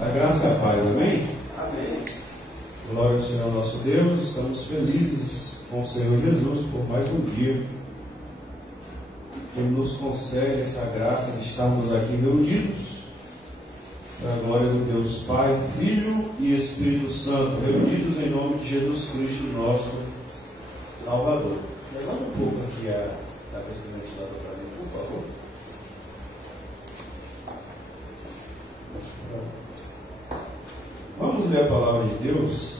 A graça e a paz, amém? Amém. Glória ao Senhor nosso Deus, estamos felizes com o Senhor Jesus por mais um dia que Ele nos concede essa graça de estarmos aqui reunidos para a glória do Deus Pai, Filho e Espírito Santo, reunidos em nome de Jesus Cristo, nosso Salvador. Levanta um pouco aqui a questão ventilador para mim, por favor. Vamos ler a palavra de Deus.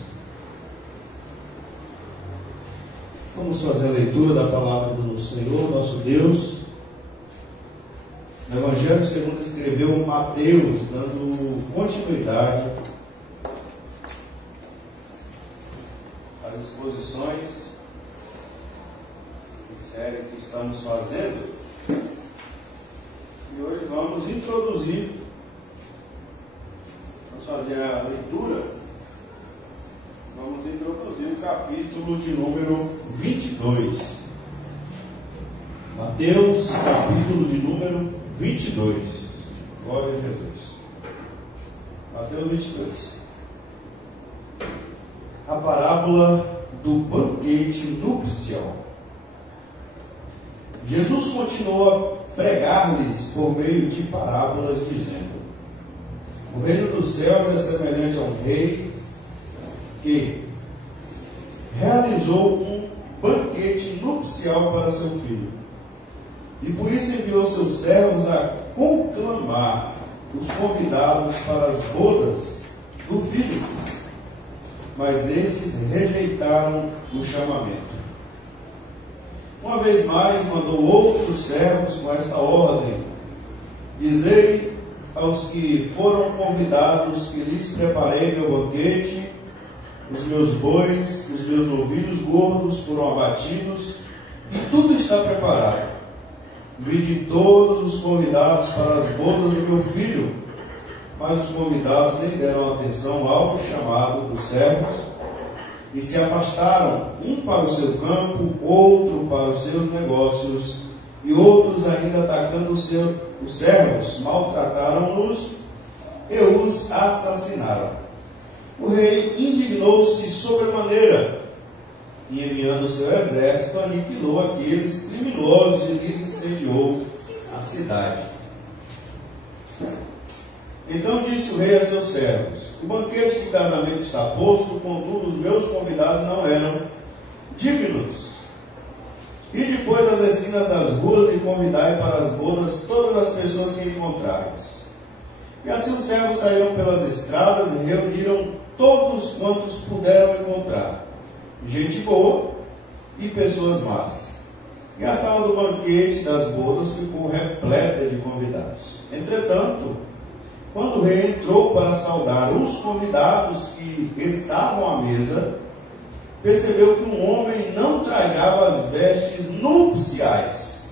Vamos fazer a leitura da palavra do Senhor, nosso Deus. No Evangelho segundo escreveu Mateus, dando continuidade às exposições em série que estamos fazendo. E hoje vamos introduzir, fazer a leitura, vamos introduzir o capítulo de número 22. Mateus, capítulo de número 22. Glória a Jesus. Mateus 22. A parábola do banquete nupcial. Jesus continuou a pregar-lhes por meio de parábolas, dizendo: o reino dos céus é semelhante a um rei que realizou um banquete nupcial para seu filho. E por isso enviou seus servos a conclamar os convidados para as bodas do filho. Mas estes rejeitaram o chamamento. Uma vez mais mandou outros servos com esta ordem: dizei aos que foram convidados que lhes preparei meu banquete, os meus bois, os meus novilhos gordos foram abatidos, e tudo está preparado. Vide todos os convidados para as bodas do meu filho. Mas os convidados nem deram atenção ao chamado dos servos, e se afastaram, um para o seu campo, outro para os seus negócios, e outros ainda atacando os servos, maltrataram-nos e os assassinaram. O rei indignou-se sobremaneira e, enviando o seu exército, aniquilou aqueles criminosos e lhes incendiou a cidade. Então disse o rei a seus servos: o banquete de casamento está posto, contudo os meus convidados não eram dignos. E depois as esquinas das ruas, e convidai para as bodas todas as pessoas que encontrares. E assim os servos saíram pelas estradas e reuniram todos quantos puderam encontrar, gente boa e pessoas más. E a sala do banquete das bodas ficou repleta de convidados. Entretanto, quando o rei entrou para saudar os convidados que estavam à mesa, percebeu que um homem não trajava as vestes nupciais.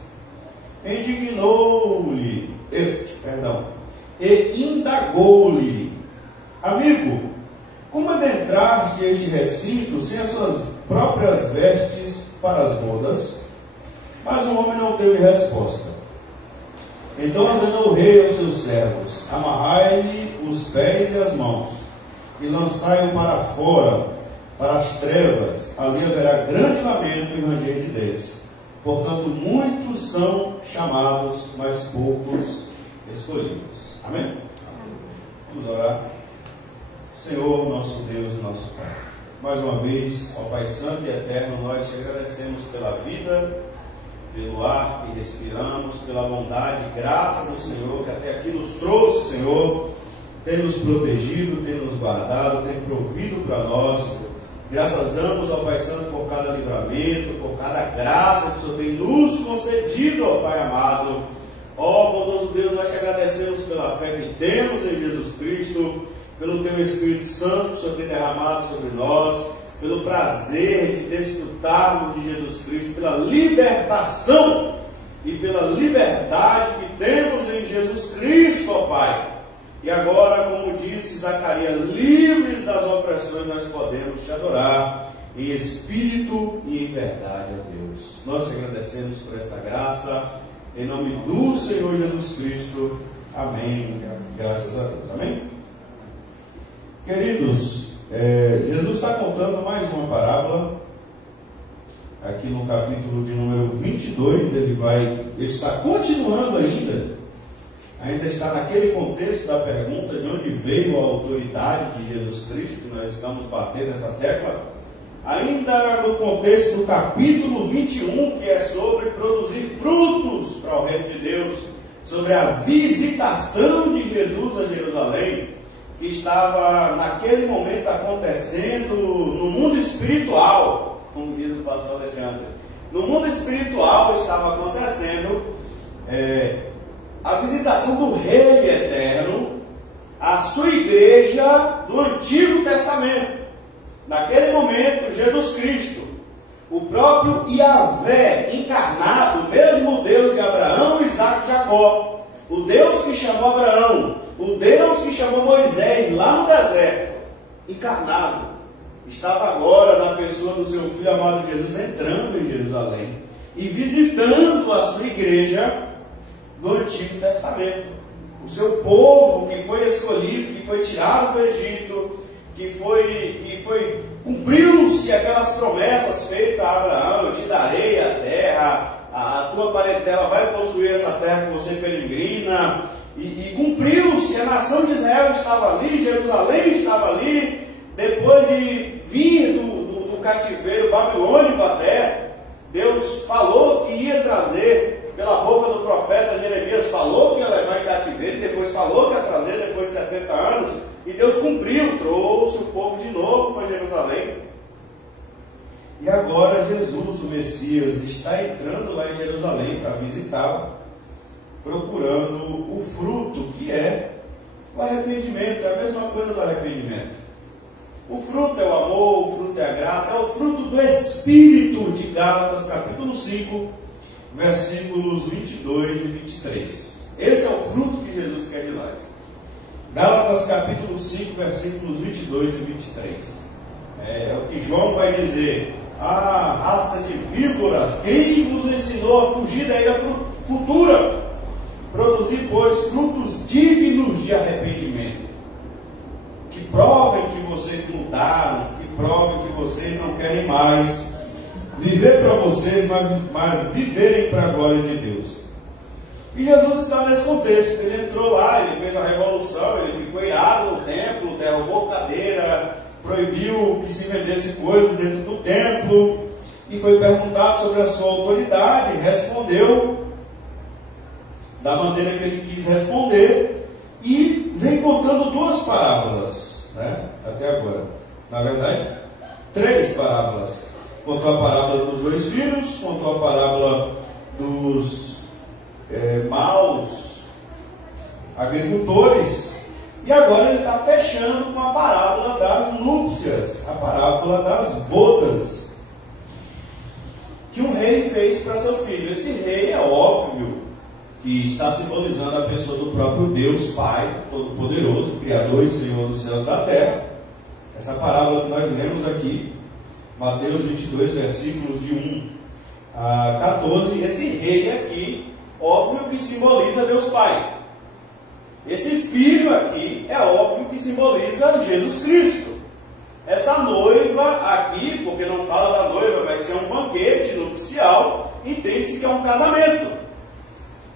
Indignou-lhe, e indagou-lhe: amigo, como adentraste este recinto sem as suas próprias vestes para as bodas? Mas o homem não teve resposta. Então ordenou o rei aos seus servos: amarrai-lhe os pés e as mãos, e lançai-o para fora, para as trevas. Ali haverá grande lamento e ranger de dentes. Portanto, muitos são chamados, mas poucos escolhidos. Amém? Vamos orar. Senhor, nosso Deus e nosso Pai, mais uma vez, ó Pai Santo e Eterno, nós te agradecemos pela vida, pelo ar que respiramos, pela bondade e graça do Senhor, que até aqui nos trouxe, Senhor, tem nos protegido, tem nos guardado, tem provido para nós. Graças damos ao Pai Santo por cada livramento, por cada graça que o Senhor tem nos concedido, ó Pai amado. Ó bondoso Deus, nós te agradecemos pela fé que temos em Jesus Cristo, pelo Teu Espírito Santo que o Senhor tem derramado sobre nós, pelo prazer de desfrutarmos de Jesus Cristo, pela libertação e pela liberdade que temos em Jesus Cristo, ó Pai. E agora, como disse Zacarias, livres das opressões, nós podemos te adorar em espírito e em verdade, ó Deus. Nós te agradecemos por esta graça, em nome do Senhor Jesus Cristo. Amém. Graças a Deus. Amém? Queridos, Jesus está contando mais uma parábola. Aqui no capítulo de número 22, ele está continuando ainda está naquele contexto da pergunta de onde veio a autoridade de Jesus Cristo, que nós estamos batendo essa tecla, ainda no contexto do capítulo 21, que é sobre produzir frutos para o reino de Deus, sobre a visitação de Jesus a Jerusalém, que estava naquele momento acontecendo no mundo espiritual, como diz o pastor Alexandre. No mundo espiritual estava acontecendo a visitação do Rei Eterno à sua igreja do Antigo Testamento. Naquele momento, Jesus Cristo, o próprio Yahvé encarnado, o mesmo Deus de Abraão, Isaac e Jacó, o Deus que chamou Abraão, o Deus que chamou Moisés lá no deserto, encarnado, estava agora na pessoa do seu Filho amado Jesus, entrando em Jerusalém e visitando a sua igreja do Antigo Testamento. O seu povo que foi escolhido, que foi tirado do Egito, que cumpriu-se aquelas promessas feitas a Abraão: eu te darei a terra, a tua parentela vai possuir essa terra que você peregrina, e cumpriu-se. A nação de Israel estava ali, Jerusalém estava ali, depois de vir do cativeiro babilônico até, Deus falou que ia trazer, pela boca do profeta Jeremias, falou que ia levar em cativeiro, depois falou que ia trazer depois de 70 anos, e Deus cumpriu, trouxe o povo de novo para Jerusalém. E agora Jesus, o Messias, está entrando lá em Jerusalém para visitá-lo, procurando o fruto que é o arrependimento. É a mesma coisa do arrependimento. O fruto é o amor, o fruto é a graça, é o fruto do Espírito, de Gálatas capítulo 5, versículos 22 e 23. Esse é o fruto que Jesus quer de nós. Gálatas capítulo 5, versículos 22 e 23. É o que João vai dizer: ah, raça de víboras, quem vos ensinou a fugir da ira futura? Produzir, pois, frutos dignos de arrependimento, que provem que vocês mudaram, que provem que vocês não querem mais viver para vocês, mas viverem para a glória de Deus. E Jesus está nesse contexto. Ele entrou lá, ele fez a revolução, ele ficou irado no templo, derrubou cadeira, proibiu que se vendesse coisas dentro do templo, e foi perguntado sobre a sua autoridade, respondeu da maneira que ele quis responder, e vem contando duas parábolas, né? Até agora. Na verdade, 3 parábolas. Contou a parábola dos 2 filhos, contou a parábola dos maus agricultores, e agora ele está fechando com a parábola das núpcias, a parábola das bodas, que um rei fez para seu filho. Esse rei é óbvio que está simbolizando a pessoa do próprio Deus Pai Todo-Poderoso, Criador e Senhor dos céus e da terra. Essa parábola que nós lemos aqui, Mateus 22, versículos de 1 a 14, esse rei aqui, óbvio que simboliza Deus Pai. Esse filho aqui é óbvio que simboliza Jesus Cristo. Essa noiva aqui, porque não fala da noiva, vai ser um banquete nupcial, entende-se que é um casamento.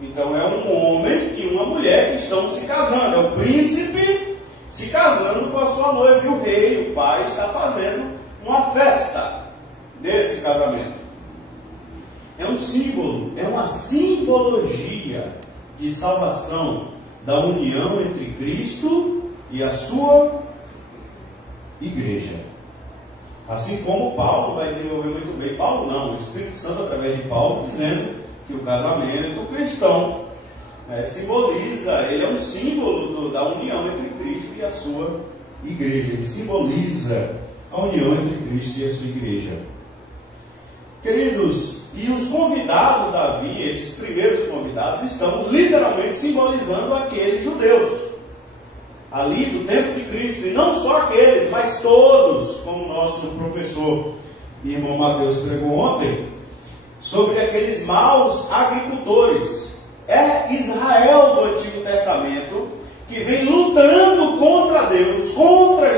Então é um homem e uma mulher que estão se casando, é o príncipe se casando com a sua noiva, e o rei, o pai, está fazendo uma festa desse casamento. É um símbolo, é uma simbologia de salvação, da união entre Cristo e a sua igreja. Assim como Paulo vai desenvolver muito bem, Paulo não, o Espírito Santo através de Paulo, dizendo que o casamento cristão simboliza, ele é um símbolo da união entre Cristo e a sua igreja. Ele simboliza a união entre Cristo e a sua igreja. Queridos, e os convidados da vinha, esses primeiros convidados, estão literalmente simbolizando aqueles judeus ali do tempo de Cristo, e não só aqueles, mas todos, como o nosso professor e irmão Mateus pregou ontem, sobre aqueles maus agricultores. É Israel do Antigo Testamento que vem lutando contra Deus, contra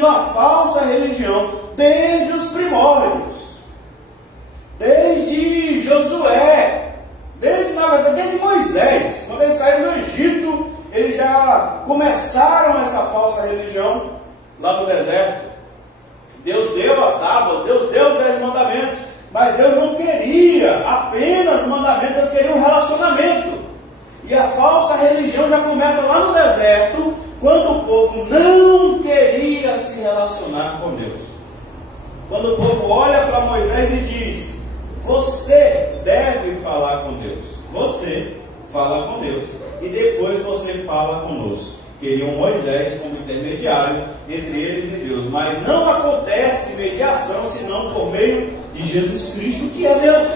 vivendo a falsa religião desde os primórdios, desde Josué, desde Moisés. Quando eles saíram do Egito, eles já começaram essa falsa religião lá no deserto. Deus deu as tábuas, Deus deu os 10 mandamentos, mas Deus não queria apenas mandamentos, Deus queria um relacionamento. E a falsa religião já começa lá no deserto, quando o povo não queria se relacionar com Deus. Quando o povo olha para Moisés e diz: você deve falar com Deus, você fala com Deus, e depois você fala conosco. Queriam Moisés como intermediário entre eles e Deus, mas não acontece mediação senão por meio de Jesus Cristo, que é Deus.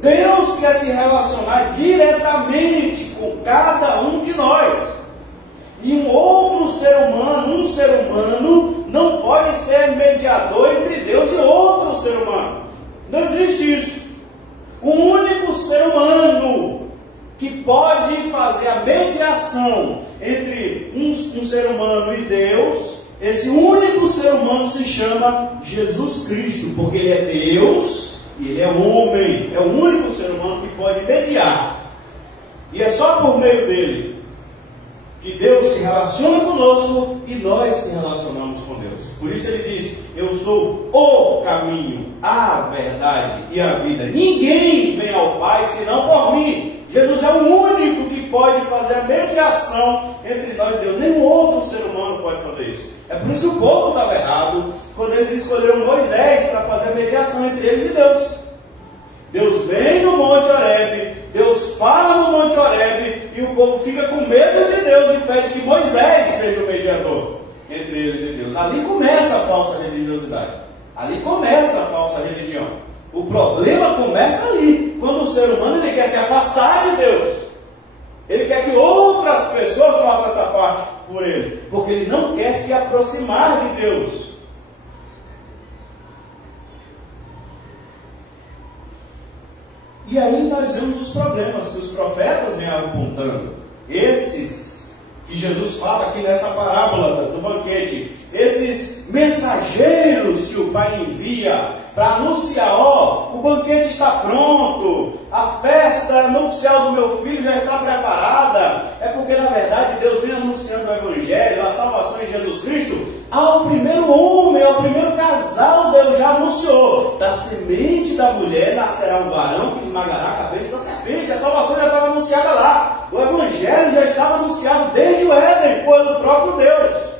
Deus quer se relacionar diretamente com cada um de nós. E um ser humano não pode ser mediador entre Deus e outro ser humano. Não existe isso. O único ser humano que pode fazer a mediação entre um ser humano e Deus, esse único ser humano se chama Jesus Cristo, porque Ele é Deus e Ele é homem. É o único ser humano que pode mediar. E é só por meio dele que Deus se relaciona conosco e nós se relacionamos com Deus. Por isso Ele diz: eu sou o caminho, a verdade e a vida. Ninguém vem ao Pai senão por mim. Jesus é o único que pode fazer a mediação entre nós e Deus. Nenhum outro ser humano pode fazer isso. É por isso que o povo estava errado quando eles escolheram Moisés para fazer a mediação entre eles e Deus. Deus vem no Monte Horebe, Deus fala no Monte Horebe, e o povo fica com medo de Deus e pede que Moisés seja o mediador entre eles e Deus. Ali começa a falsa religiosidade. Ali começa a falsa religião. O problema começa ali, quando o ser humano ele quer se afastar de Deus. Ele quer que outras pessoas façam essa parte por ele, porque ele não quer se aproximar de Deus. E aí nós vemos os problemas que os profetas vêm apontando. Esses que Jesus fala aqui nessa parábola do banquete, esses mensageiros que o Pai envia para anunciar: ó, o banquete está pronto, a festa nupcial do meu filho já está preparada. É porque na verdade Deus vem anunciando o Evangelho, a salvação em Jesus Cristo. Ao primeiro homem, ao primeiro casal, Deus já anunciou: da semente da mulher nascerá um varão que esmagará a cabeça da serpente. A salvação já estava anunciada lá. O Evangelho já estava anunciado desde o Éden, pelo próprio Deus.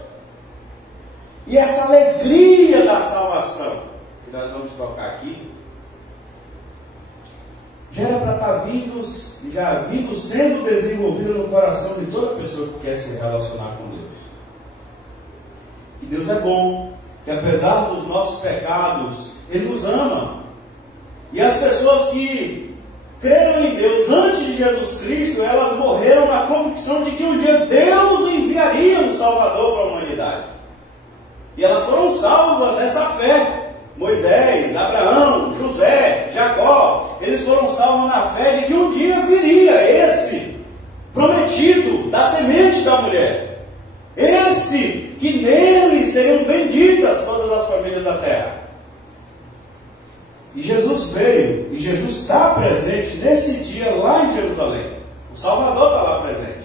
E essa alegria da salvação que nós vamos tocar aqui já era para estar vindo sendo desenvolvida no coração de toda pessoa que quer se relacionar com Deus. Que Deus é bom, que apesar dos nossos pecados, Ele nos ama. E as pessoas que creram em Deus antes de Jesus Cristo, elas morreram na convicção de que um dia Deus enviaria um Salvador para a humanidade. E elas foram salvas nessa fé. Moisés, Abraão, José, Jacó, eles foram salvos na fé de que um dia viria esse prometido da semente da mulher. Esse que nele seriam benditas todas as famílias da terra. E Jesus veio, e Jesus está presente nesse dia lá em Jerusalém. O Salvador está lá presente.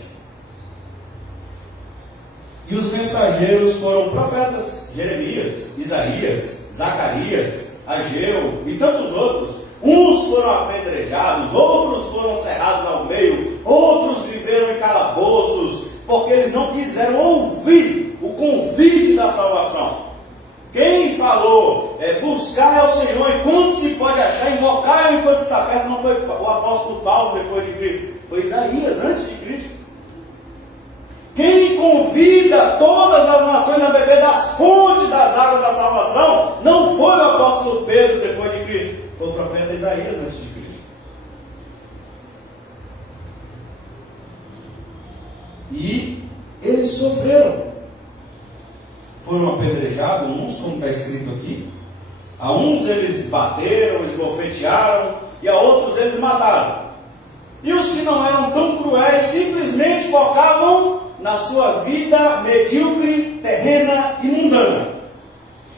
E os mensageiros foram profetas: Jeremias, Isaías, Zacarias, Ageu e tantos outros. Uns foram apedrejados, outros foram cerrados ao meio, outros viveram em calabouços, porque eles não quiseram ouvir o convite da salvação. Quem falou, buscar é o Senhor enquanto se pode achar, invocar enquanto está perto, não foi o apóstolo Paulo depois de Cristo, foi Isaías antes de Cristo. Quem convida todas as nações a beber das fontes das águas da salvação não foi o apóstolo Pedro depois de Cristo, foi o profeta Isaías antes de Cristo. E eles sofreram. Foram apedrejados, uns, como está escrito aqui. A uns eles bateram, esbofetearam, e a outros eles mataram. E os que não eram tão cruéis simplesmente focavam na sua vida medíocre, terrena e mundana.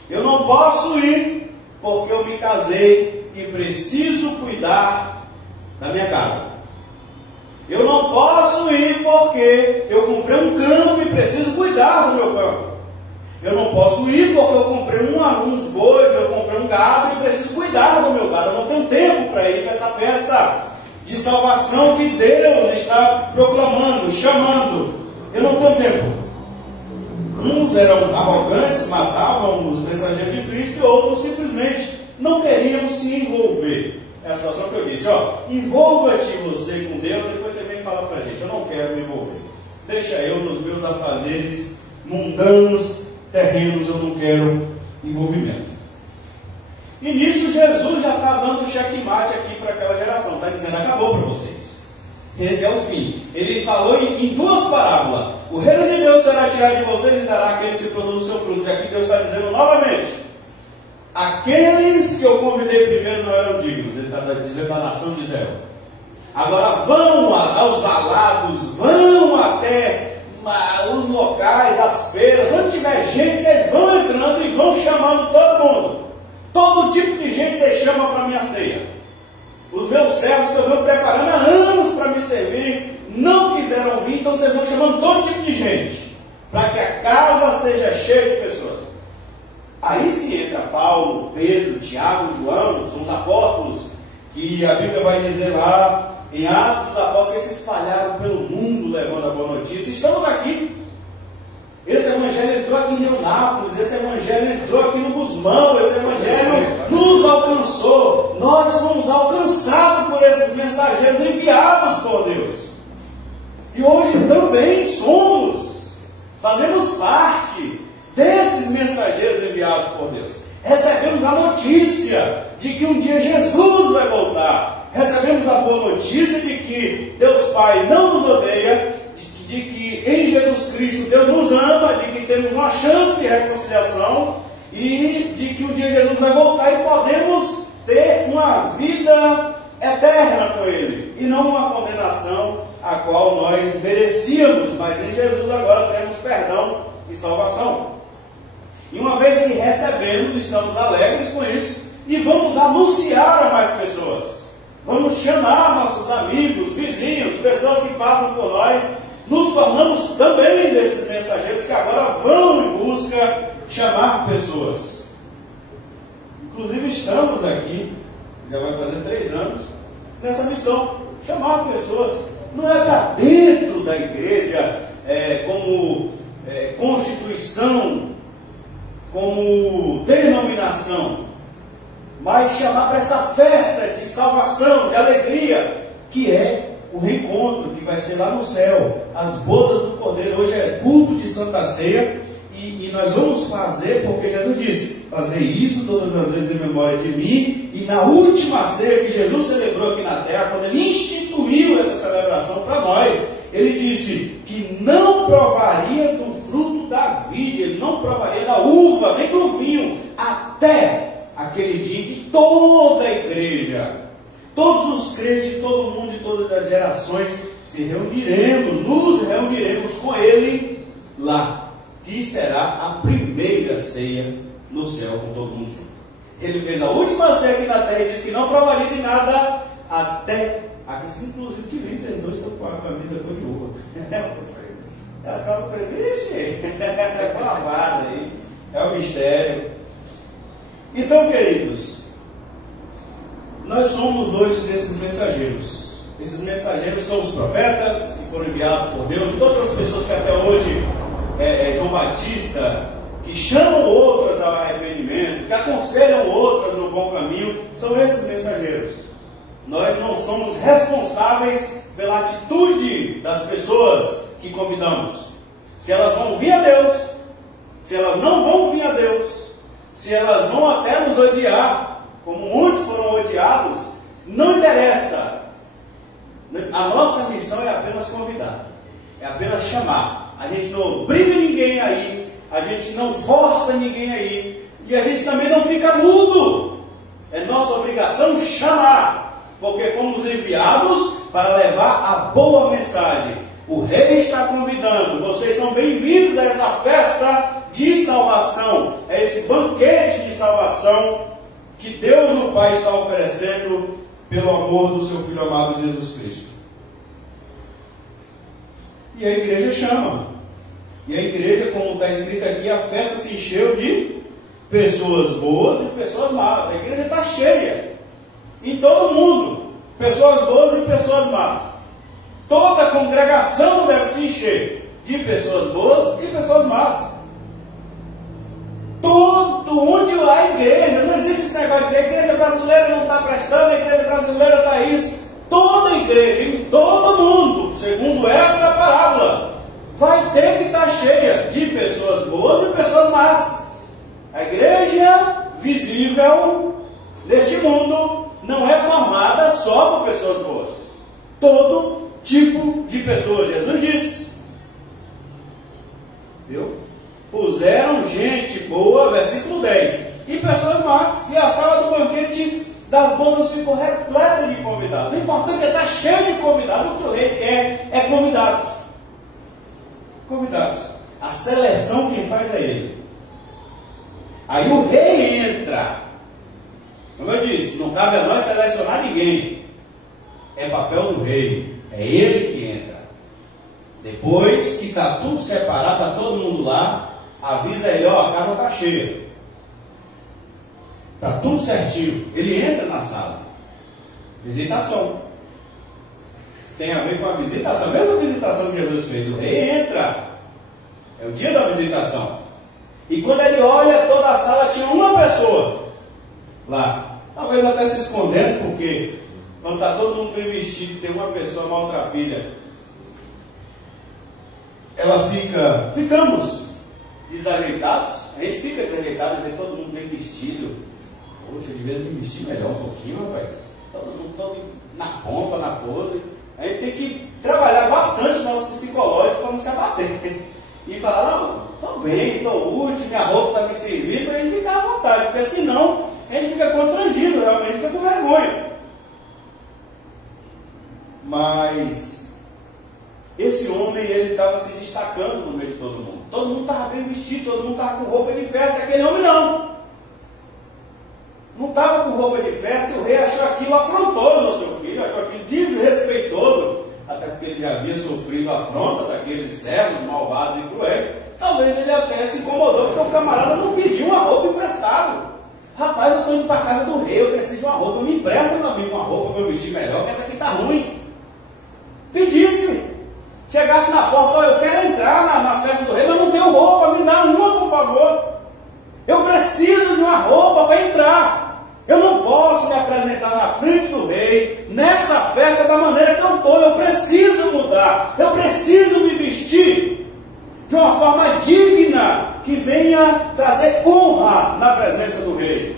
Eu não posso ir porque eu me casei e preciso cuidar da minha casa. Eu não posso ir porque eu comprei um campo e preciso cuidar do meu campo. Eu não posso ir porque eu comprei uns bois, eu comprei um gado e preciso cuidar do meu gado. Eu não tenho tempo para ir para essa festa de salvação que Deus está proclamando, chamando. Eu não tenho tempo. Uns eram arrogantes, matavam os mensageiros de Cristo, e outros simplesmente não queriam se envolver. É a situação que eu disse, envolva-te você com Deus, depois você vem falar para a gente, eu não quero me envolver. Deixa eu nos meus afazeres mundanos, terrenos, eu não quero envolvimento. E nisso Jesus já está dando checkmate aqui para aquela geração, está dizendo, acabou para vocês. Esse é o fim. Ele falou em duas parábolas. O reino de Deus será tirado de vocês e dará àqueles que produzem o seu fruto. E aqui Deus está dizendo novamente, aqueles que eu convidei primeiro não eram dignos. Ele está dizendo a nação de Israel. Agora vão aos valados, vão até os locais, as feiras, onde tiver gente, vocês vão entrando e vão chamando todo mundo. Todo tipo de gente vocês chamam para a minha ceia. Os meus servos que eu venho preparando há anos para me servir, não quiseram vir, então vocês vão chamando todo tipo de gente, para que a casa seja cheia de pessoas. Aí se entra Paulo, Pedro, Tiago, João, são os apóstolos, que a Bíblia vai dizer lá, em Atos dos Apóstolos, que se espalharam pelo mundo levando a boa notícia. Estamos aqui. Esse evangelho entrou aqui em Leonápolis, esse evangelho entrou aqui no Gusmão, esse evangelho nos alcançou. Nós fomos alcançados por esses mensageiros enviados por Deus. E hoje também fazemos parte desses mensageiros enviados por Deus. Recebemos a notícia de que um dia Jesus vai voltar. Recebemos a boa notícia de que Deus Pai não nos odeia, de que em Jesus Cristo Deus nos ama, de que temos uma chance de reconciliação e de que um dia Jesus vai voltar e podemos ter uma vida eterna com Ele e não uma condenação a qual nós merecíamos, mas em Jesus agora temos perdão e salvação. E uma vez que recebemos, estamos alegres com isso e vamos anunciar a mais pessoas. Vamos chamar nossos amigos, vizinhos, pessoas que passam por nós. Nos tornamos também desses mensageiros que agora vão em busca de chamar pessoas. Inclusive estamos aqui, já vai fazer 3 anos, nessa missão, chamar pessoas. Não é para dentro da igreja, como constituição, como denominação, mas chamar para essa festa de salvação, de alegria, que é o reencontro que vai ser lá no céu, as bodas do Cordeiro. Hoje é culto de Santa Ceia e nós vamos fazer, porque Jesus disse, fazer isso todas as vezes em memória de mim. E na última ceia que Jesus celebrou aqui na terra, quando ele instituiu essa celebração para nós, ele disse que não provaria do fruto da vide, ele não provaria da uva, nem do vinho, até aquele dia que toda a igreja, todos os crentes de todo mundo, de todas as gerações, nos reuniremos com Ele lá, que será a primeira ceia no céu com todo mundo junto. Ele fez a última ceia aqui na terra e disse que não provaria de nada até, inclusive que vem, vocês dois estão com a camisa cor de uva. As calças pretas, é com a lavada aí, é o mistério. Então, queridos, nós somos hoje desses mensageiros. Esses mensageiros são os profetas que foram enviados por Deus, todas as pessoas que até hoje, João Batista, que chamam outras ao arrependimento, que aconselham outras no bom caminho, são esses mensageiros. Nós não somos responsáveis pela atitude das pessoas que convidamos. Se elas vão vir a Deus, se elas não vão vir a Deus, se elas vão até nos odiar, como muitos foram odiados, não interessa. A nossa missão é apenas convidar, é apenas chamar. A gente não obriga ninguém a ir, a gente não força ninguém a ir, e a gente também não fica mudo. É nossa obrigação chamar, porque fomos enviados para levar a boa mensagem. O rei está convidando, vocês são bem-vindos a essa festa de salvação, a esse banquete de salvação que Deus o Pai está oferecendo pelo amor do seu Filho amado Jesus Cristo. E a igreja chama. E a igreja, como está escrito aqui, a festa se encheu de pessoas boas e pessoas más. A igreja está cheia. Em todo mundo. Pessoas boas e pessoas más. Toda a congregação deve se encher de pessoas boas e pessoas más. Todo onde há igreja, não existe esse negócio de dizer a igreja brasileira não está prestando, a igreja brasileira está isso. Toda igreja, em todo mundo, segundo essa parábola, vai ter que estar cheia de pessoas boas e pessoas más. A igreja visível neste mundo não é formada só por pessoas boas. Todo tipo de pessoas, Jesus disse. Viu? Puseram gente boa, versículo 10, e pessoas más, e a sala do banquete das bodas ficou repleta de convidados. O importante é estar cheio de convidados. O que o rei quer é convidados. Convidados. A seleção quem faz é ele. Aí o rei entra. Como eu disse, não cabe a nós selecionar ninguém. É papel do rei. É ele que entra. Depois que está tudo separado, está todo mundo lá, avisa ele, ó, a casa está cheia. Está tudo certinho. Ele entra na sala. Visitação. Tem a ver com a visitação. A mesma visitação que Jesus fez. O rei entra. É o dia da visitação. E quando ele olha, toda a sala tinha uma pessoa lá. Talvez até se escondendo, porque quando está todo mundo bem vestido, tem uma pessoa maltrapilha. Ficamos desajeitados. A gente fica desajeitado, vê todo mundo bem vestido. Poxa, eu devia me vestir melhor um pouquinho, rapaz. Todo mundo todo na pompa, na pose. A gente tem que trabalhar bastante o nosso psicológico para não se abater. E falar, não, estou bem, estou útil, minha roupa está me servindo, para a gente ficar à vontade. Porque senão a gente fica constrangido, realmente fica com vergonha. Mas esse homem, ele estava se destacando no meio de todo mundo. Todo mundo estava bem vestido, todo mundo estava com roupa de festa. Aquele homem não. Não estava com roupa de festa, e o rei achou aquilo afrontoso ao seu filho, achou aquilo desrespeitoso, até porque ele já havia sofrido a afronta daqueles servos malvados e cruéis. Talvez ele até se incomodou, porque o camarada não pediu uma roupa emprestada. Rapaz, eu estou indo para a casa do rei, eu preciso de uma roupa, me empresta meu amigo uma roupa para eu vestir melhor, porque essa aqui está ruim. Pedisse, chegasse na porta, eu quero entrar na festa do rei, mas não tenho roupa, me dá uma, por favor. Eu preciso de uma roupa para entrar. Eu não posso me apresentar na frente do rei, nessa festa, da maneira que eu estou. Eu preciso mudar. Eu preciso me vestir de uma forma digna, que venha trazer honra na presença do rei.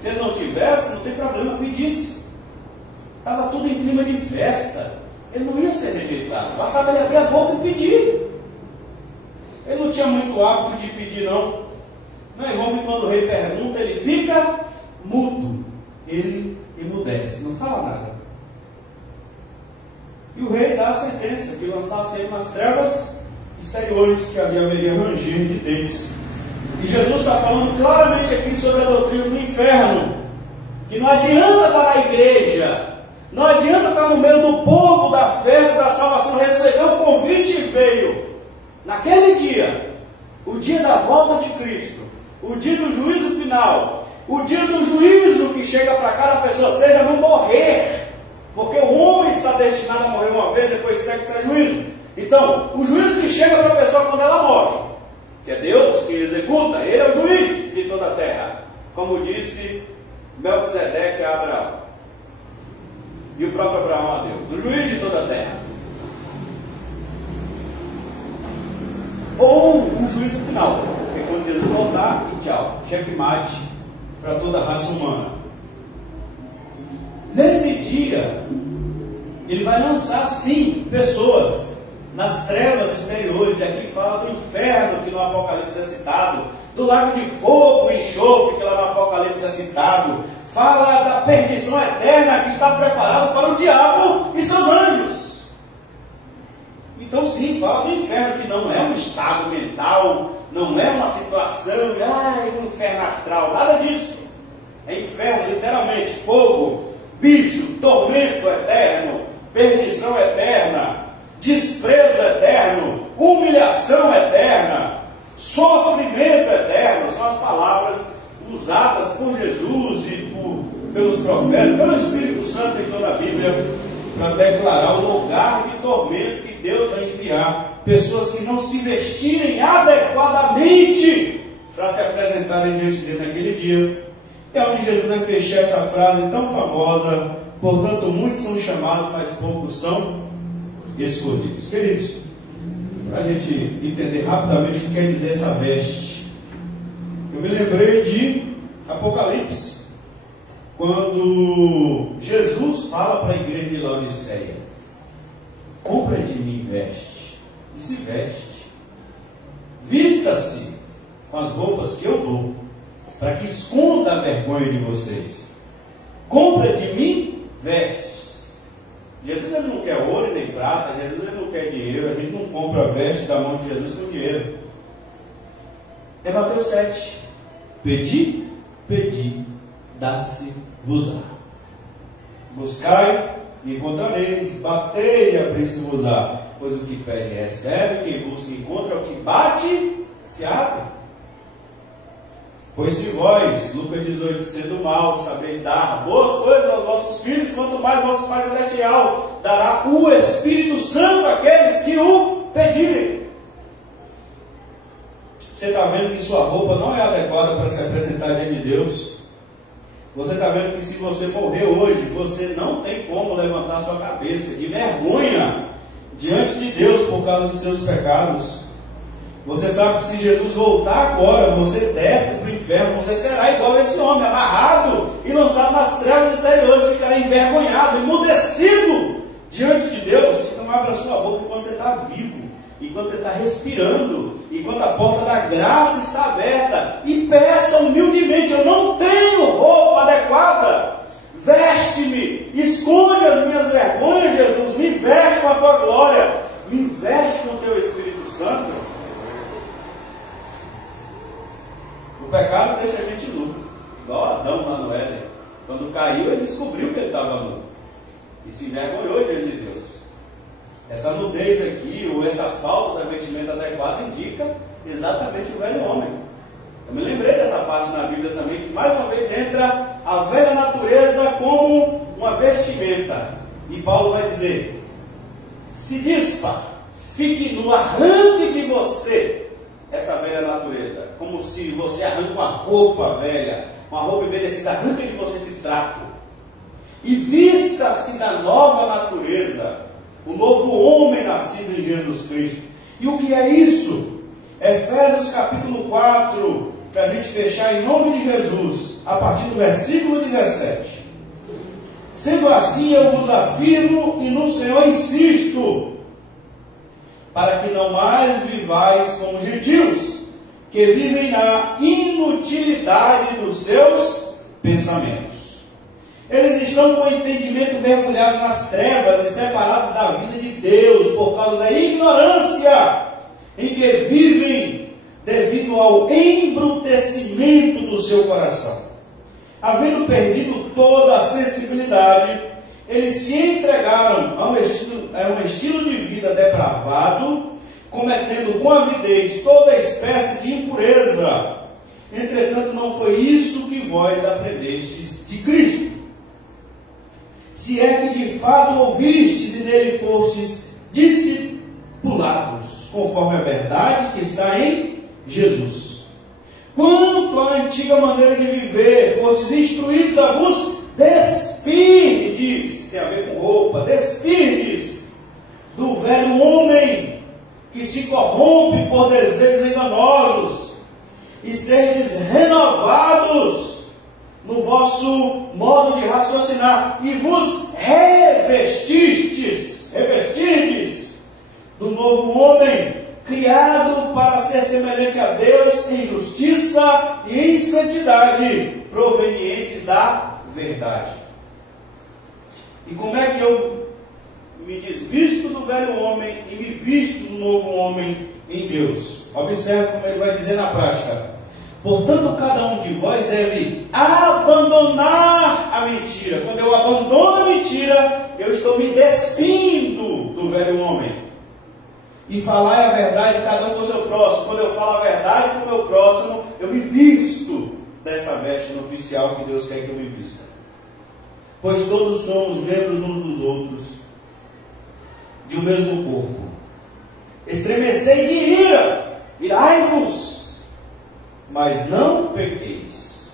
Se ele não tivesse, não tem problema, pedisse. Estava tudo em clima de festa. Ele não ia ser rejeitado. Bastava ele abrir a boca e pedir. Ele não tinha muito hábito de pedir, não. Não é bom que quando o rei pergunta, ele fica mudo. Ele emudece, não fala nada. E o rei dá a sentença que lançasse ele nas trevas exteriores, que ali haveria ranger de dentes. E Jesus está falando claramente aqui sobre a doutrina do inferno. Que não adianta estar na igreja, não adianta estar no meio do povo da festa da salvação, recebeu o convite e veio. Naquele dia, o dia da volta de Cristo, o dia do juízo final, o dia do juízo que chega para cada pessoa, seja no morrer, porque o homem está destinado a morrer uma vez, depois segue-se juízo. Então, o juízo que chega para a pessoa quando ela morre, que é Deus que executa, ele é o juiz de toda a terra, como disse Melquisedeque a Abraão, e o próprio Abraão a Deus, o juiz de toda a terra. Ou o juízo final, que é quando Jesus voltar e tchau, checkmate para toda a raça humana. Nesse dia, ele vai lançar sim pessoas nas trevas exteriores, e aqui fala do inferno, que no Apocalipse é citado, do lago de fogo e enxofre, que lá no Apocalipse é citado, fala da perdição eterna que está preparada para o diabo e seus anjos. Então sim, fala do inferno, que não é um estado mental, não é uma situação, um inferno astral, nada disso. É inferno, literalmente, fogo, bicho, tormento eterno, perdição eterna, desprezo eterno, humilhação eterna, sofrimento eterno. São as palavras usadas por Jesus e pelos profetas, pelo Espírito Santo em toda a Bíblia, para declarar o lugar de tormento que Deus vai enviar pessoas que não se vestirem adequadamente para se apresentarem diante dele naquele dia. É onde Jesus vai fechar essa frase tão famosa: portanto, muitos são chamados, mas poucos são escolhidos. Queridos, para a gente entender rapidamente o que quer dizer essa veste, eu me lembrei de Apocalipse, quando Jesus fala para a igreja de Laodiceia: compra de mim veste, e se veste, vista-se com as roupas que eu dou, para que esconda a vergonha de vocês. Compra de mim vestes. Jesus ele não quer ouro e nem prata, Jesus ele não quer dinheiro, a gente não compra veste da mão de Jesus com dinheiro. É Mateus 7. Pedi, pedi, dá-se-vos-á. Buscai e encontrareis, batei e abri-se-vos-á. Pois o que pede recebe, quem busca encontra, o que bate se abre. Pois se vós, Lucas 18, sendo mal, sabeis dar boas coisas aos vossos filhos, quanto mais vosso Pai Celestial dará o Espírito Santo àqueles que o pedirem. Você está vendo que sua roupa não é adequada para se apresentar diante de Deus? Você está vendo que se você morrer hoje, você não tem como levantar sua cabeça de vergonha diante de Deus por causa dos seus pecados? Você sabe que se Jesus voltar agora, você desce para o inferno, você será igual a esse homem, amarrado e lançado nas trevas exteriores, ficará envergonhado, emudecido diante de Deus. Então abra sua boca enquanto você está vivo, enquanto você está respirando, enquanto a porta da graça está aberta, e peça humildemente: eu não tenho roupa adequada, veste-me, esconde as minhas vergonhas, Jesus, me veste com a tua glória, me veste com o teu Espírito Santo. O pecado deixa a gente nu, igual Adão lá no Éden. Quando caiu, ele descobriu que ele estava nu e se envergonhou diante de Deus. Essa nudez aqui, ou essa falta da vestimenta adequada, indica exatamente o velho homem. Eu me lembrei dessa parte na Bíblia também, que mais uma vez entra a velha natureza como uma vestimenta. E Paulo vai dizer: se dispa, fique no arranque de você essa velha natureza, como se você arranca uma roupa velha, uma roupa envelhecida, arranca de você esse trapo, e vista-se da nova natureza, o novo homem nascido em Jesus Cristo. E o que é isso? Efésios capítulo 4, para a gente fechar em nome de Jesus, a partir do versículo 17. Sendo assim, eu vos afirmo e no Senhor insisto, para que não mais vivais como gentios, que vivem na inutilidade dos seus pensamentos. Eles estão com o entendimento mergulhado nas trevas e separados da vida de Deus por causa da ignorância em que vivem devido ao embrutecimento do seu coração. Havendo perdido toda a sensibilidade, eles se entregaram a um estilo de vida depravado, cometendo com avidez toda espécie de impureza. Entretanto, não foi isso que vós aprendestes de Cristo. Se é que de fato ouvistes e nele fostes discipulados, conforme a verdade que está em Jesus. Quanto à antiga maneira de viver, fostes instruídos a vos despirdes, tem a ver com roupa, despirdes do velho homem que se corrompe por desejos enganosos, e sedes renovados no vosso modo de raciocinar, e vos revestistes do novo homem, criado para ser semelhante a Deus em justiça e em santidade, provenientes da verdade. E como é que eu me desvisto do velho homem e me visto do novo homem em Deus. Observe como ele vai dizer na prática. Portanto, cada um de vós deve abandonar a mentira. Quando eu abandono a mentira, eu estou me despindo do velho homem. E falar a verdade, cada um com o seu próximo. Quando eu falo a verdade com o meu próximo, eu me visto dessa veste nupcial que Deus quer que eu me vista. Pois todos somos membros uns dos outros, de um mesmo corpo. Estremecei de ira, irai-vos, mas não pequeis.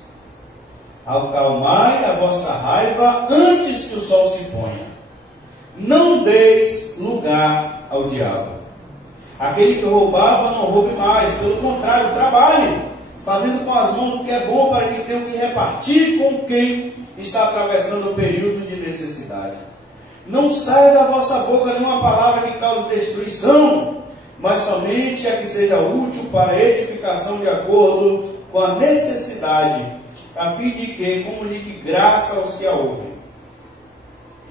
Acalmai a vossa raiva antes que o sol se ponha. Não deis lugar ao diabo. Aquele que roubava, não roube mais. Pelo contrário, trabalhe, fazendo com as mãos o que é bom, para que tenha o que repartir com quem está atravessando o período de necessidade. Não saia da vossa boca nenhuma palavra que cause destruição, mas somente a que seja útil para a edificação de acordo com a necessidade, a fim de que comunique graça aos que a ouvem.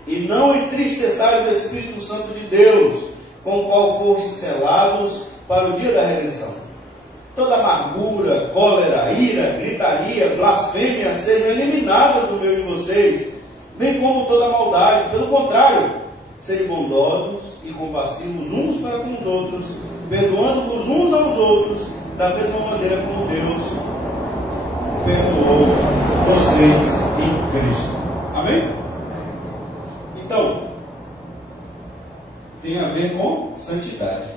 E não entristeçais o Espírito Santo de Deus, com o qual fostes selados para o dia da redenção. Toda amargura, cólera, ira, gritaria, blasfêmia sejam eliminadas do meio de vocês, bem como toda maldade. Pelo contrário, sejam bondosos e compassivos uns para com os outros, perdoando-vos uns aos outros, da mesma maneira como Deus perdoou vocês em Cristo. Amém? Então, tem a ver com santidade.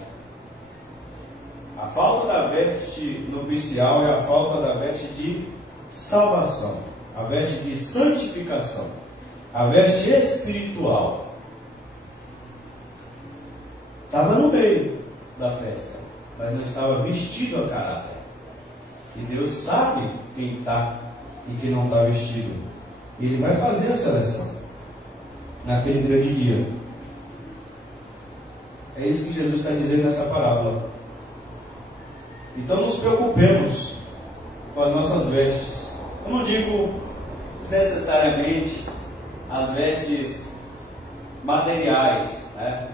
A falta da veste nupcial é a falta da veste de salvação, a veste de santificação, a veste espiritual. Estava no meio da festa, mas não estava vestido a caráter. E Deus sabe quem está e quem não está vestido. E Ele vai fazer a seleção naquele grande dia. É isso que Jesus está dizendo nessa parábola. Então nos preocupemos com as nossas vestes. Eu não digo necessariamente as vestes materiais, né?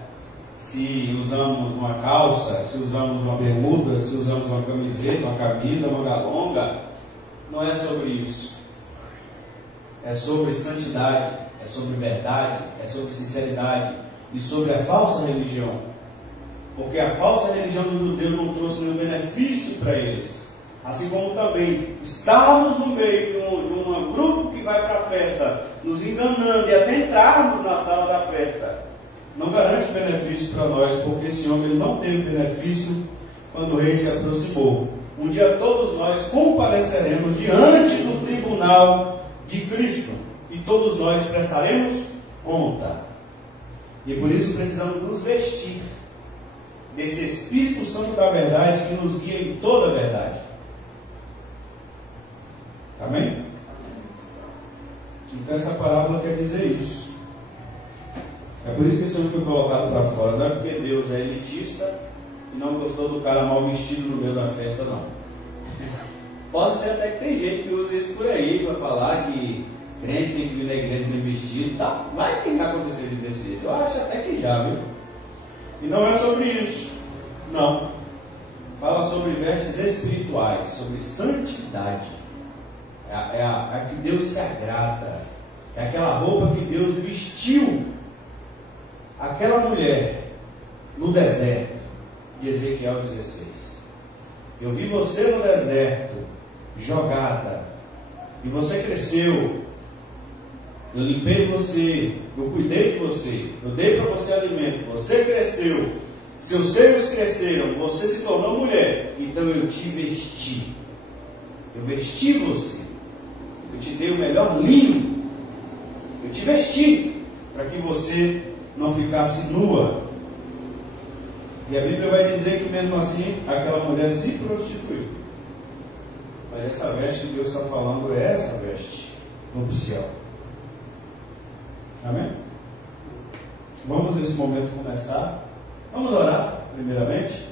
Se usamos uma calça, se usamos uma bermuda, se usamos uma camiseta, uma camisa, manga longa, não é sobre isso. É sobre santidade, é sobre verdade, é sobre sinceridade e sobre a falsa religião. Porque a falsa religião dos judeus não trouxe nenhum benefício para eles. Assim como também estarmos no meio de um grupo que vai para a festa, nos enganando e até entrarmos na sala da festa, não garante benefício para nós, porque esse homem ele não teve benefício quando o rei se aproximou. Um dia todos nós compareceremos diante do tribunal de Cristo e todos nós prestaremos conta. E por isso precisamos nos vestir desse Espírito Santo da verdade que nos guia em toda a verdade. Amém? Então essa parábola quer dizer isso. É por isso que esse homem foi colocado para fora. Não é porque Deus é elitista e não gostou do cara mal vestido no meio da festa, não. Pode ser até que tem gente que usa isso por aí para falar que crente tem que vir na igreja bem vestido, tá? Vai que vai acontecer de descer. Eu acho até que já, viu? E não é sobre isso. Não. Fala sobre vestes espirituais, sobre santidade. É a que Deus se agrada. É aquela roupa que Deus vestiu aquela mulher no deserto de Ezequiel 16. Eu vi você no deserto, jogada, e você cresceu. Eu limpei você, eu cuidei de você, eu dei para você alimento, você cresceu, seus seios cresceram, você se tornou mulher, então eu te vesti. Eu vesti você, eu te dei o melhor linho, eu te vesti para que você não ficasse nua. E a Bíblia vai dizer que mesmo assim aquela mulher se prostituiu. Mas essa veste que Deus está falando é essa veste nupcial. Amém? Vamos nesse momento começar. Vamos orar primeiramente.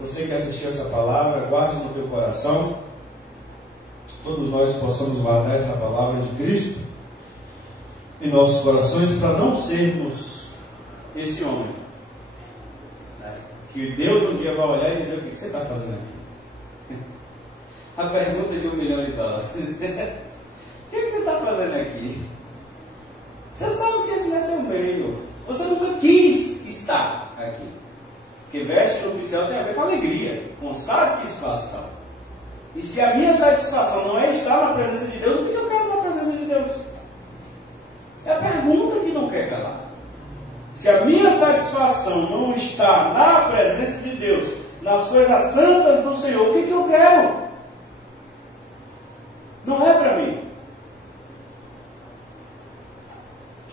Você que assistiu essa palavra, guarde no teu coração. Todos nós possamos guardar essa palavra de Cristo em nossos corações, para não sermos esse homem? Que Deus um dia vai olhar e dizer: o que você está fazendo aqui? A pergunta de $1 milhão. O que você está fazendo aqui? Você sabe que esse não é seu meio. Você nunca quis estar aqui. Porque veste nupcial tem a ver com alegria, com satisfação. E se a minha satisfação não é estar na presença de Deus, o que eu quero na presença de Deus? É a pergunta que não quer calar. Se a minha satisfação não está na presença de Deus, nas coisas santas do Senhor, o que eu quero? Não é para mim.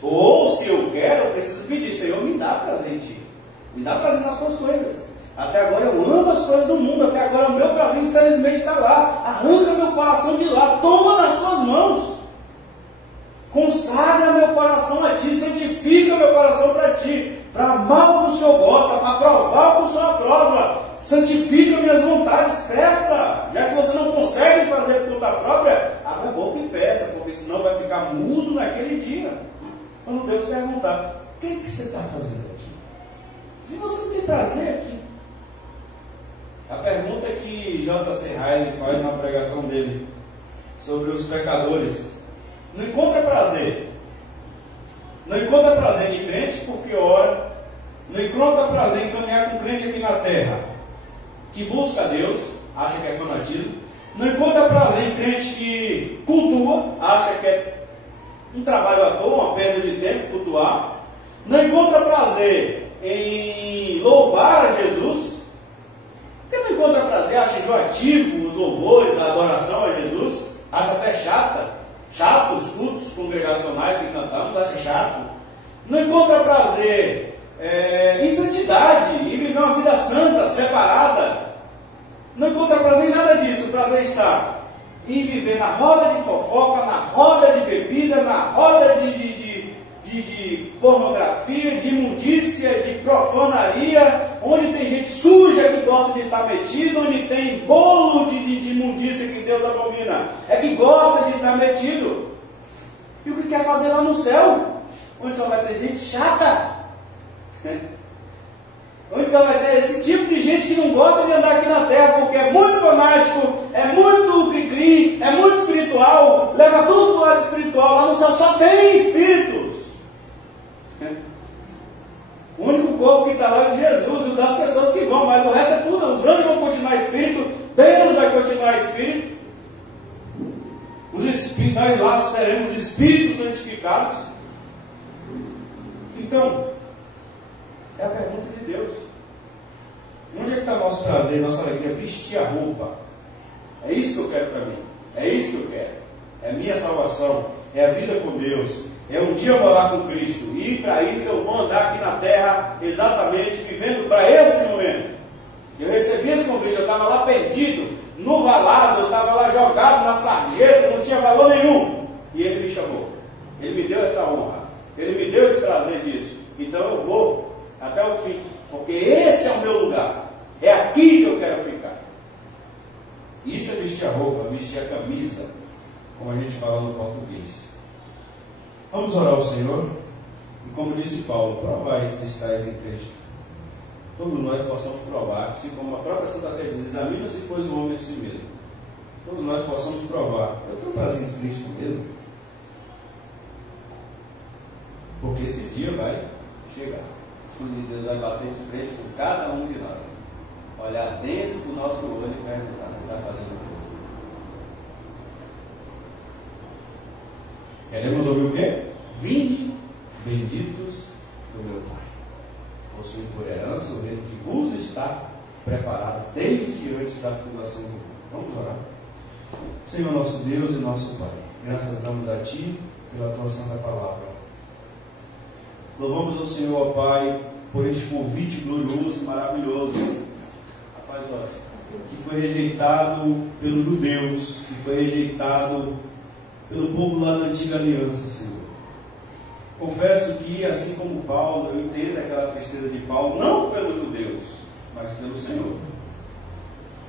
Ou se eu quero, eu preciso pedir: Senhor, me dá prazer em ti. Me dá prazer nas tuas coisas. Até agora eu amo as coisas do mundo. Até agora o meu prazer, infelizmente, está lá. Arranca meu coração de lá. Toma nas tuas mãos. Consagra meu coração a ti. Santifica meu coração para ti. Para amar o que o Senhor gosta. Para provar o que o Senhor aprova. Santifica minhas vontades. Peça. Já que você não consegue fazer por conta própria, abra a boca e peça. Porque senão vai ficar mudo naquele dia. Quando Deus perguntar: o que você está fazendo aqui? Se você não tem prazer aqui. A pergunta que J.C. Ryle faz na pregação dele sobre os pecadores: não encontra prazer. Não encontra prazer em crente porque ora. Não encontra prazer em caminhar com crente aqui na terra que busca a Deus, acha que é fanatismo. Não encontra prazer em crente que cultua, acha que é um trabalho à toa, uma perda de tempo cultuar. Não encontra prazer em louvar a Jesus. Porque não encontra prazer, acha enjoativo os louvores, a adoração a Jesus, acha até chato os cultos congregacionais que cantamos, acha chato. Não encontra prazer em santidade, em viver uma vida santa, separada. Não encontra prazer em nada disso. O prazer está em viver na roda de fofoca, na roda de bebida, na roda de pornografia, de imundícia, de profanaria, onde tem gente suja que gosta de estar metido, onde tem bolo de imundícia que Deus abomina, é que gosta de estar metido. E o que quer fazer lá no céu? Onde só vai ter gente chata? Onde só vai ter esse tipo de gente que não gosta de andar aqui na terra, porque é muito fanático, é muito cri-cri, é muito espiritual, leva tudo para o lado espiritual. Lá no céu só tem espíritos. O único corpo que está lá é de Jesus e das pessoas que vão, mas o resto é tudo. Os anjos vão continuar espírito, Deus vai continuar espírito. Os espíritos, nós lá seremos espíritos santificados. Então, é a pergunta de Deus: onde é que está o nosso prazer, nossa alegria? Vestir a roupa. É isso que eu quero para mim. É isso que eu quero. É a minha salvação. É a vida com Deus. É um dia morar com Cristo. E para isso eu vou andar aqui na terra exatamente vivendo para esse momento. Eu recebi esse convite. Eu estava lá perdido, no valado. Eu estava lá jogado na sarjeta. Não tinha valor nenhum. E Ele me chamou. Ele me deu essa honra. Ele me deu esse prazer disso. Então eu vou até o fim, porque esse é o meu lugar. É aqui que eu quero ficar. Isso é vestir a roupa, vestir a camisa, como a gente fala no português. Vamos orar ao Senhor. E como disse Paulo: provai se estáis em Cristo. Todos nós possamos provar, assim como a própria Santa Ceia diz: examina-se, pois, o homem a si mesmo. Todos nós possamos provar: eu tenho prazer em Cristo mesmo? Porque esse dia vai chegar, onde Deus vai bater de frente com cada um de nós, olhar dentro do nosso olho e perguntar: você está fazendo o quê? Queremos ouvir o quê? Vinde, benditos do meu Pai, possuem por herança o reino que vos está preparado desde antes da fundação do mundo. Vamos orar. Senhor nosso Deus e nosso Pai, graças damos a Ti pela Tua santa palavra. Louvamos ao Senhor, ó Pai, por este convite glorioso e maravilhoso. Rapaz, olha, que foi rejeitado pelos judeus, que foi rejeitado pelo povo lá da antiga aliança, Senhor. Confesso que, assim como Paulo, eu entendo aquela tristeza de Paulo, não pelos judeus, mas pelo Senhor.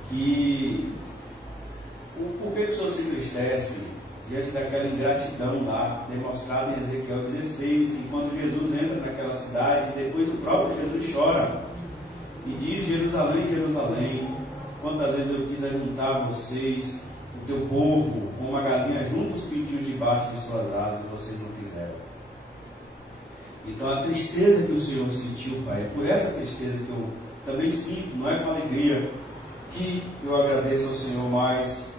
Que por que o Senhor se entristece diante daquela ingratidão lá, demonstrada em Ezequiel 16, e quando Jesus entra naquela cidade, depois o próprio Jesus chora e diz: Jerusalém, Jerusalém, quantas vezes eu quis ajuntar vocês, o teu povo, como uma galinha junta os pintinhos debaixo de suas asas, e vocês não quiseram. Então a tristeza que o Senhor sentiu, Pai, é por essa tristeza que eu também sinto, não é com alegria que eu agradeço ao Senhor, mas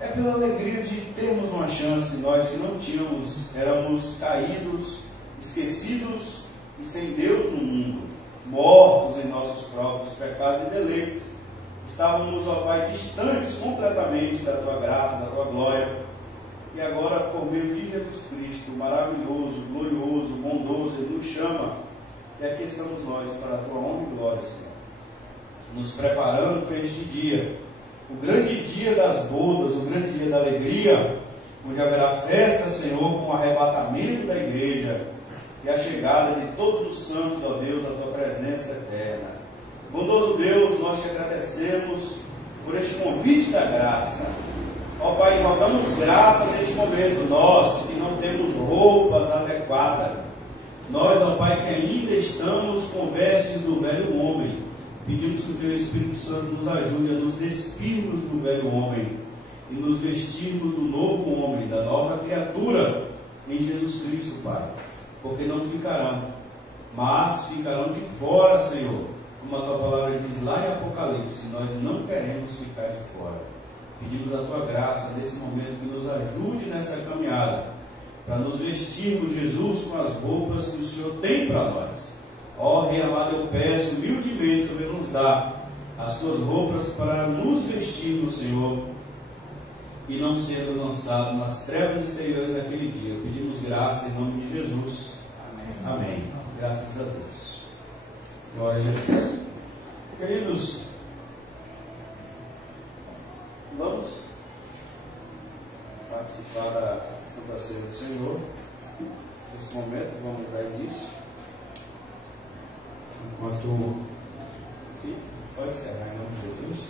é pela alegria de termos uma chance, nós que não tínhamos, éramos caídos, esquecidos e sem Deus no mundo, mortos em nossos próprios pecados e deleitos. Estávamos, ó Pai, distantes completamente da Tua graça, da Tua glória. E agora, por meio de Jesus Cristo, maravilhoso, glorioso, bondoso, Ele nos chama. E aqui estamos nós para a Tua honra e glória, Senhor. Nos preparando para este dia. O grande dia das bodas, o grande dia da alegria, onde haverá festa, Senhor, com o arrebatamento da igreja e a chegada de todos os santos, ó Deus, à Tua presença eterna. Bondoso Deus, nós te agradecemos por este convite da graça. Ó Pai, rogamos graça neste momento, nós que não temos roupas adequadas, nós, ó Pai, que ainda estamos com vestes do velho homem, pedimos que o Teu Espírito Santo nos ajude a nos despirmos do velho homem e nos vestirmos do novo homem, da nova criatura em Jesus Cristo, Pai, porque não ficarão, mas ficarão de fora, Senhor, como a Tua palavra diz lá em Apocalipse. Nós não queremos ficar de fora. Pedimos a Tua graça nesse momento, que nos ajude nessa caminhada, para nos vestirmos, Jesus, com as roupas que o Senhor tem para nós. Ó Rei amado, eu peço humildemente, Senhor, nos dá as Tuas roupas para nos vestirmos, Senhor, e não sermos lançados nas trevas exteriores daquele dia. Pedimos graça em nome de Jesus. Amém. Amém. Graças a Deus. Glória a Jesus. Queridos, vamos participar da Santa Ceia do Senhor. Nesse momento, vamos dar início. Enquanto... Sim, pode encerrar em nome de Jesus.